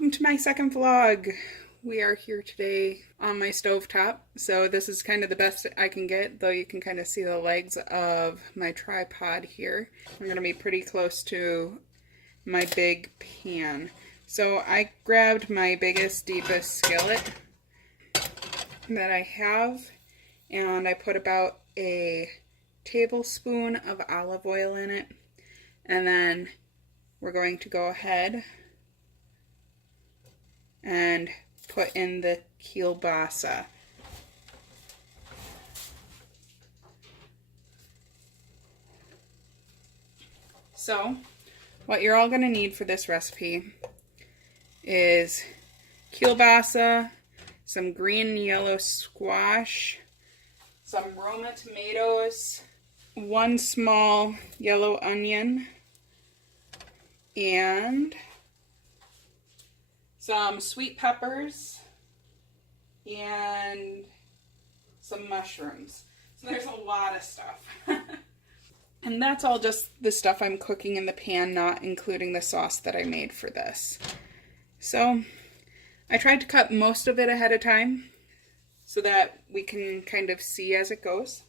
welcome to my second vlog. We are here today on my stovetop, so this is kind of the best I can get, though you can kind of see the legs of my tripod here. I'm going to be pretty close to my big pan. So I grabbed my biggest, deepest skillet that I have, and I put about a tablespoon of olive oil in it, and then we're going to go ahead and put in the kielbasa. So, what you're all going to need for this recipe is kielbasa, some green and yellow squash, some Roma tomatoes, one small yellow onion, and some sweet peppers, and some mushrooms. So there's a lot of stuff. And that's all just the stuff I'm cooking in the pan, not including the sauce that I made for this. So I tried to cut most of it ahead of time so that we can kind of see as it goes.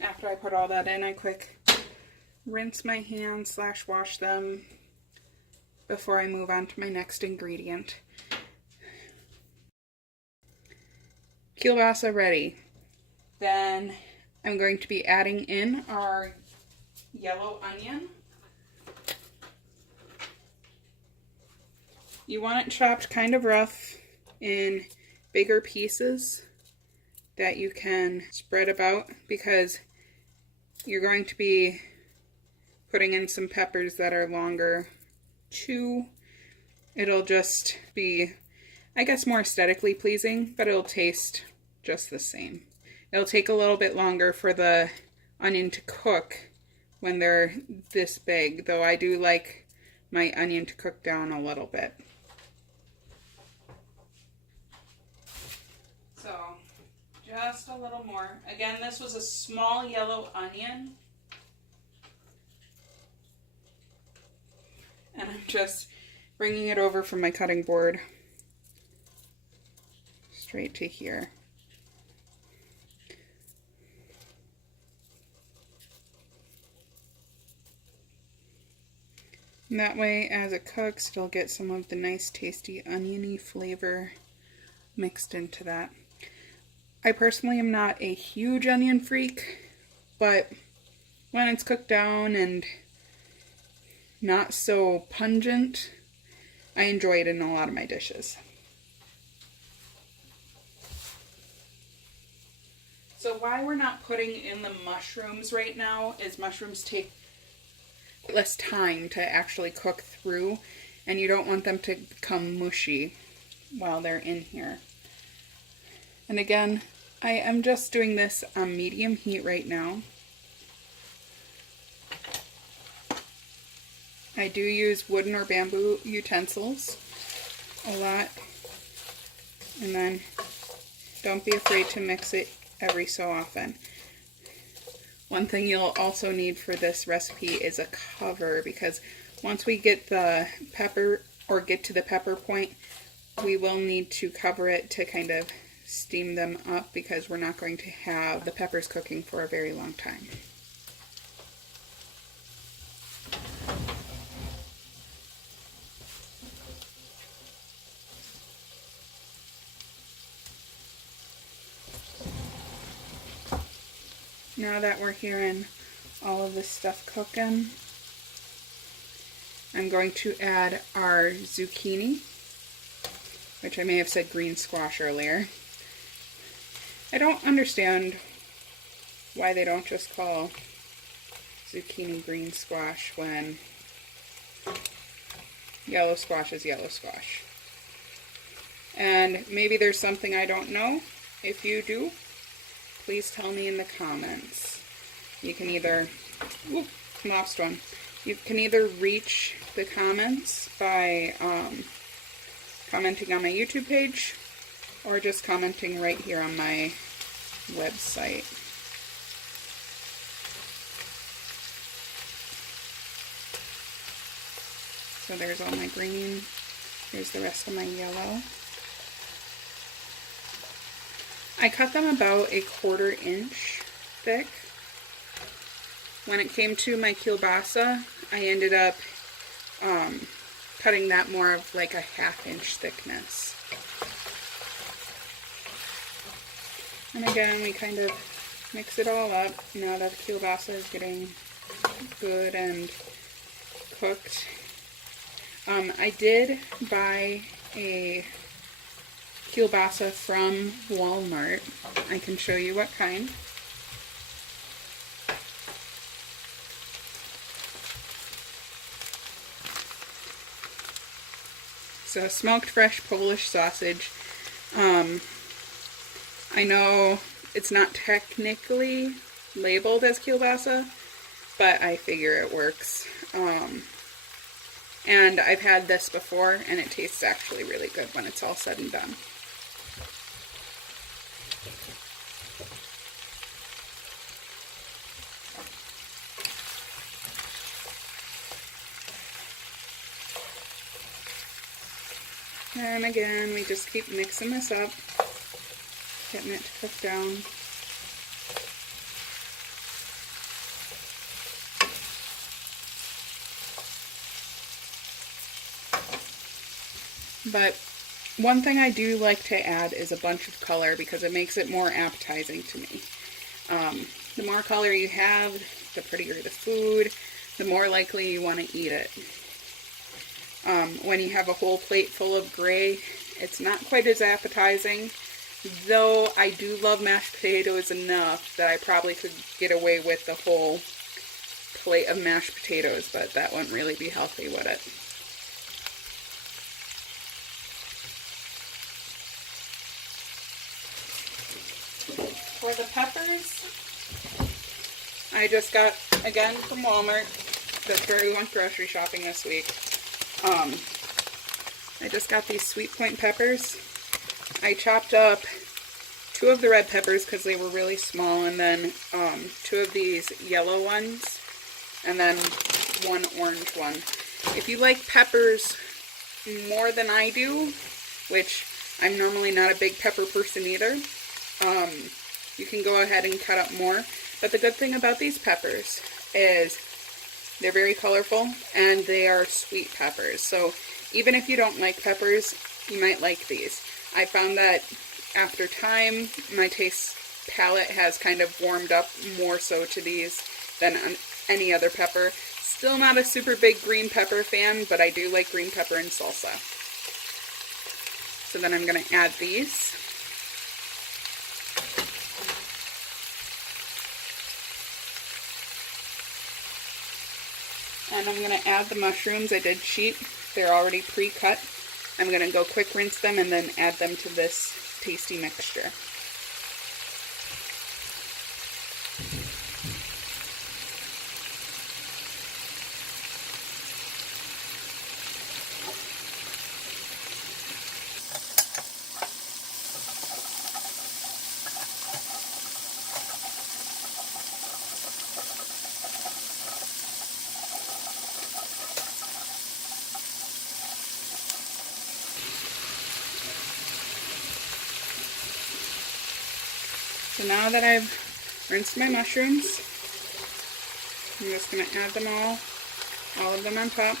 After I put all that in, I quick rinse my hands / wash them before I move on to my next ingredient. Kielbasa ready. Then I'm going to be adding in our yellow onion. You want it chopped kind of rough in bigger pieces that you can spread about, because you're going to be putting in some peppers that are longer too. It'll just be, I guess, more aesthetically pleasing, but it'll taste just the same. It'll take a little bit longer for the onion to cook when they're this big, though I do like my onion to cook down a little bit. So, just a little more. Again, this was a small yellow onion. And I'm just bringing it over from my cutting board straight to here. And that way, as it cooks, it'll get some of the nice, tasty, oniony flavor mixed into that. I personally am not a huge onion freak, but when it's cooked down and not so pungent, I enjoy it in a lot of my dishes. So why we're not putting in the mushrooms right now is mushrooms take less time to actually cook through, and you don't want them to become mushy while they're in here. And again, I am just doing this on medium heat right now. I do use wooden or bamboo utensils a lot, and then don't be afraid to mix it every so often. One thing you'll also need for this recipe is a cover, because once we get the pepper, or get to the pepper point, we will need to cover it to kind of steam them up, because we're not going to have the peppers cooking for a very long time. Now that we're hearing all of this stuff cooking, I'm going to add our zucchini, which I may have said green squash earlier. I don't understand why they don't just call zucchini green squash when yellow squash is yellow squash. And maybe there's something I don't know. If you do, please tell me in the comments. You can either, lost one. You can either reach the comments by commenting on my YouTube page, or just commenting right here on my website. So there's all my green. Here's the rest of my yellow. I cut them about a 1/4 inch thick. When it came to my kielbasa, I ended up cutting that more of like a 1/2 inch thickness. And again, we kind of mix it all up now that the kielbasa is getting good and cooked. I did buy a kielbasa from Walmart. I can show you what kind. So smoked fresh Polish sausage. I know it's not technically labeled as kielbasa, but I figure it works. And I've had this before, and it tastes actually really good when it's all said and done. And again, we just keep mixing this up, getting it to cook down. But one thing I do like to add is a bunch of color because it makes it more appetizing to me. The more color you have, the prettier the food, the more likely you want to eat it. When you have a whole plate full of gray, it's not quite as appetizing, though I do love mashed potatoes enough that I probably could get away with the whole plate of mashed potatoes, but that wouldn't really be healthy, would it? For the peppers, I just got, again, from Walmart. That's where we went grocery shopping this week. I just got these sweet point peppers. I chopped up 2 of the red peppers because they were really small, and then 2 of these yellow ones, and then 1 orange one. If you like peppers more than I do, which I'm normally not a big pepper person either, you can go ahead and cut up more. But the good thing about these peppers is they're very colorful and they are sweet peppers. So even if you don't like peppers, you might like these. I found that after time, my taste palette has kind of warmed up more so to these than any other pepper. Still not a super big green pepper fan, but I do like green pepper in salsa. So then I'm going to add these. And I'm going to add the mushrooms. I did sheet. They're already pre-cut. I'm going to go quick rinse them and then add them to this tasty mixture. So now that I've rinsed my mushrooms, I'm just going to add them all of them on top.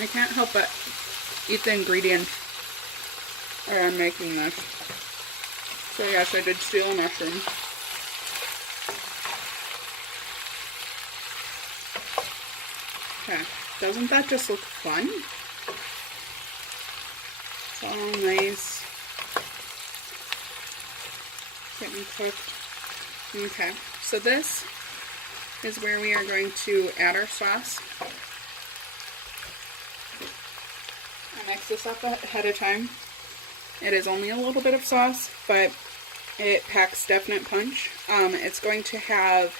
I can't help but eat the ingredients I'm making this. So yes, I did steal a mushroom. Okay, doesn't that just look fun? It's all nice. Getting cooked. Okay, so this is where we are going to add our sauce. I mix this up ahead of time. It is only a little bit of sauce, but it packs definite punch. It's going to have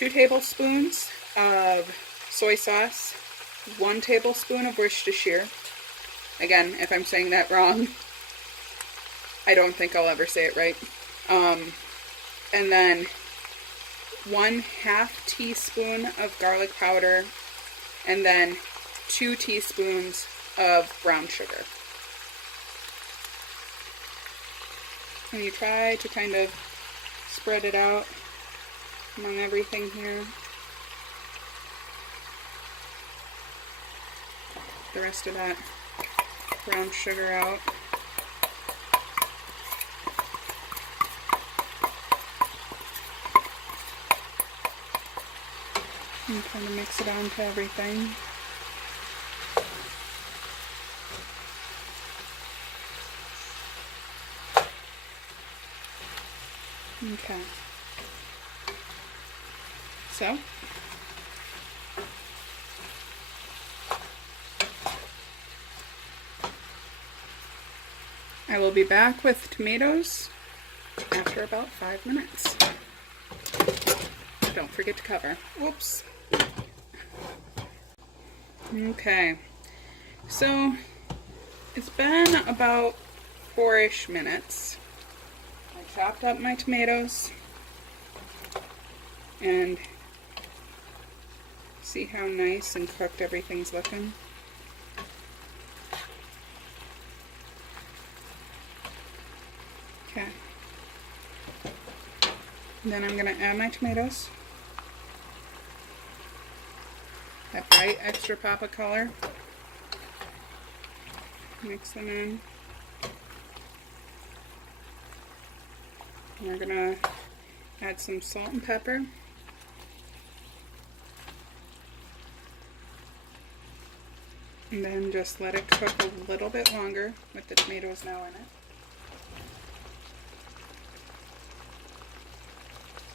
2 tablespoons of soy sauce, 1 tablespoon of Worcestershire. Again, if I'm saying that wrong, I don't think I'll ever say it right. And then 1/2 teaspoon of garlic powder, and then 2 teaspoons of brown sugar. And you try to kind of spread it out among everything here. The rest of that brown sugar out. And kind of mix it onto everything. Okay. So, I will be back with tomatoes after about 5 minutes. Don't forget to cover. Whoops. Okay, so it's been about 4-ish minutes. I chopped up my tomatoes and see how nice and cooked everything's looking. Okay. And then I'm going to add my tomatoes. That bright extra pop of color. Mix them in. And we're going to add some salt and pepper. And then just let it cook a little bit longer with the tomatoes now in it.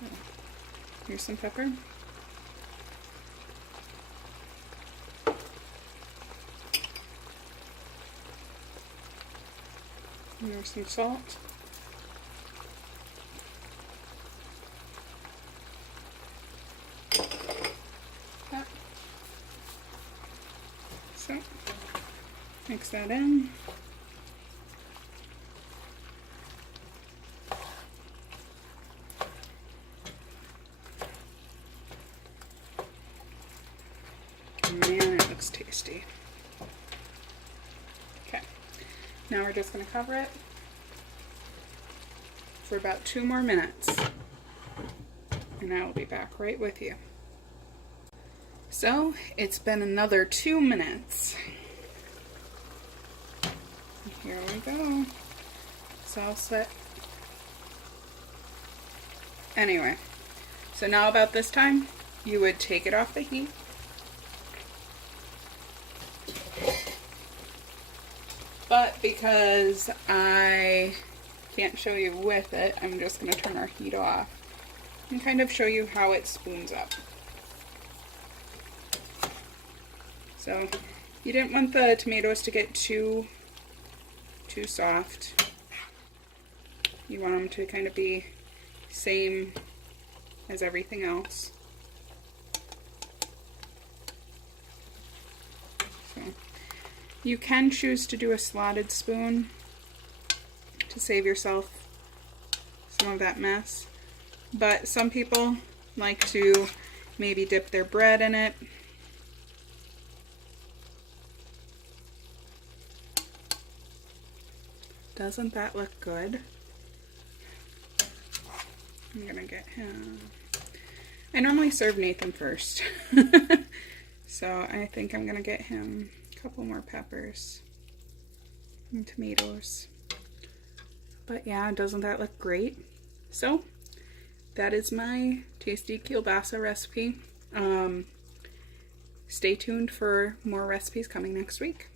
So, here's some pepper. And there's some salt. So, mix that in. Man, it looks tasty. Okay, now we're just going to cover it for about 2 more minutes, and I will be back right with you. So, it's been another 2 minutes. Here we go. It's all set. Anyway, so now about this time, you would take it off the heat. But because I can't show you with it, I'm just going to turn our heat off and kind of show you how it spoons up. So you didn't want the tomatoes to get too soft. You want them to kind of be same as everything else. So you can choose to do a slotted spoon to save yourself some of that mess, but some people like to maybe dip their bread in it. Doesn't that look good? I'm gonna get him. I normally serve Nathan first. So I think I'm gonna get him a couple more peppers and tomatoes. But yeah, doesn't that look great? So that is my tasty kielbasa recipe. Stay tuned for more recipes coming next week.